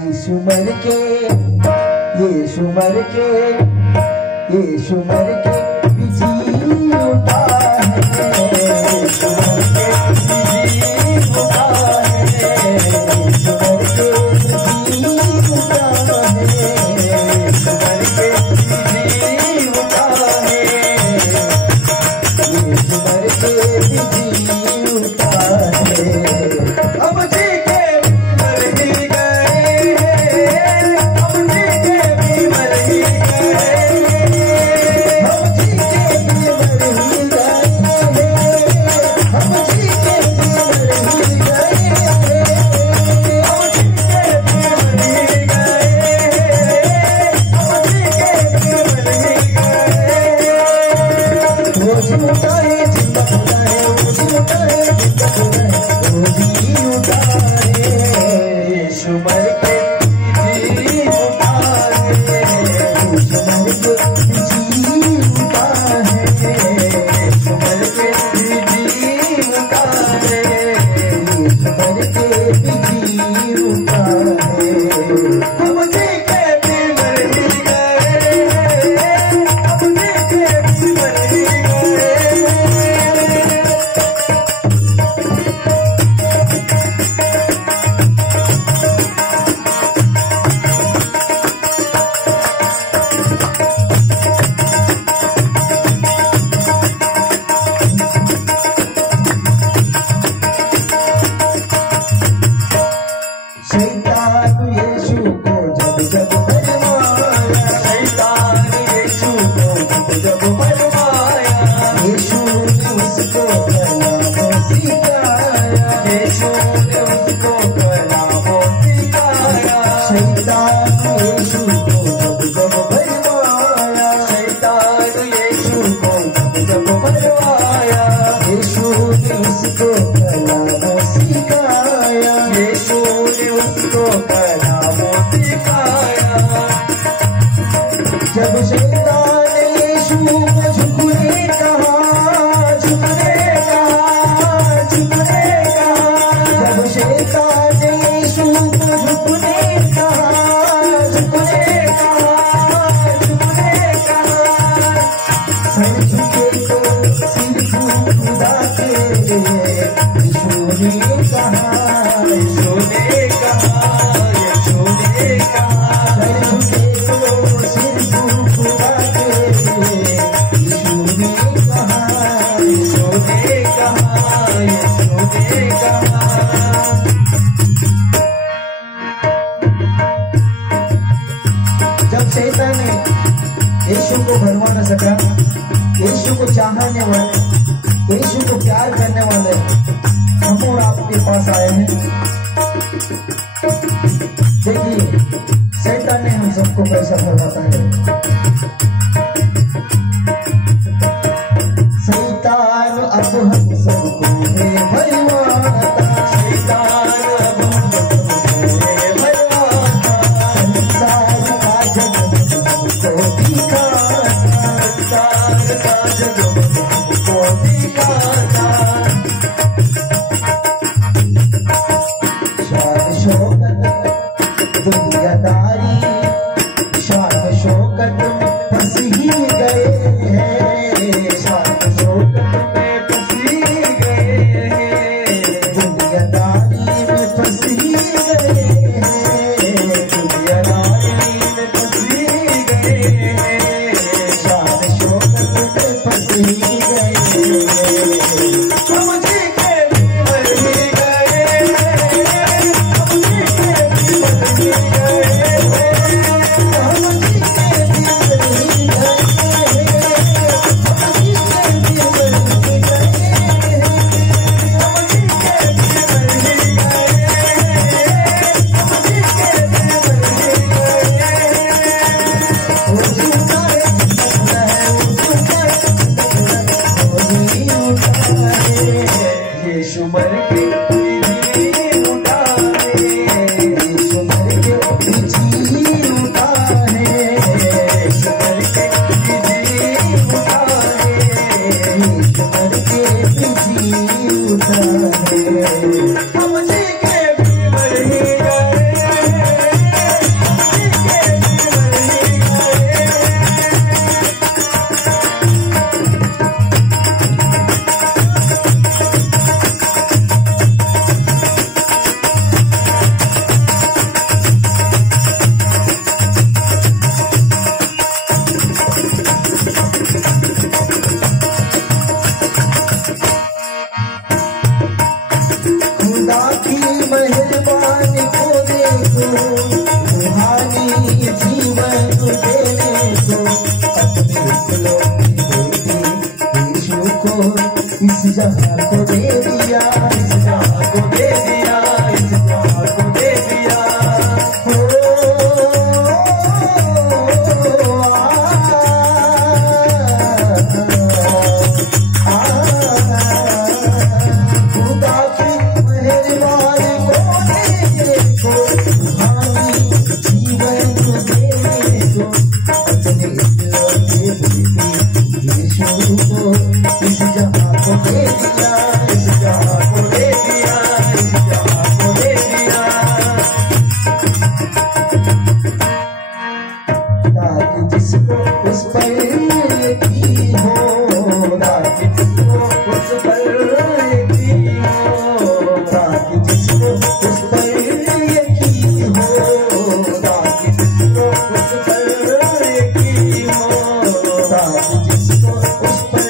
यीशु मर के जी उठा है, यीशु मर के जी उठा है, यीशु मर के जी उठा है, यीशु मर के जी उठा है, यीशु मर के जी उठा है। अब जी के मर ही गए, अब जी के भी मर ही गए, जब शैतान यीशु को झुकने कहा, झुकने कहा, झुकने कहा, जब शैतान यीशु को झुकने कहा, झुकने कहा, झुकने कहा, सर झुके तो सिर झुक खुदा के, यीशु ने कहा, यीशु ने कहा, यीशु ने कहा, सर झुके तो सिर खुदा के, यीशु ने कहा, यीशु ने कहा, यीशु ने कहा। जब शैतान ने यीशु को भरवा न सका, यीशु को चाहने वाले, यीशु को प्यार करने वाले हम और आपके पास आए हैं। देखिए शैतान ने हम सबको कैसा भरवाता है। शैतान अब हम सबको भरवाता, शैतान अब हम सबको भरवाता, संसार का जग हमको दिखाता, संसार का जग हमको दिखाता। इस जहां को दे दिया, इस जहां को दे दिया, इस जहां को दे दिया। खुदा की मेहरबानी को देखो, जीवन को देखो, अपने यीशु को इस जहां को दे दिया, इस जहां को दे दिया, इस जहां को दे दिया। ताकि जिसको उस पर यकीन हो, ताकि जिसको उस पर यकीन हो, ताकि जिसको उस पर यकीन हो, ताकि जिसको उस पर यकीन हो, ताकि जिसको उस पर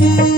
की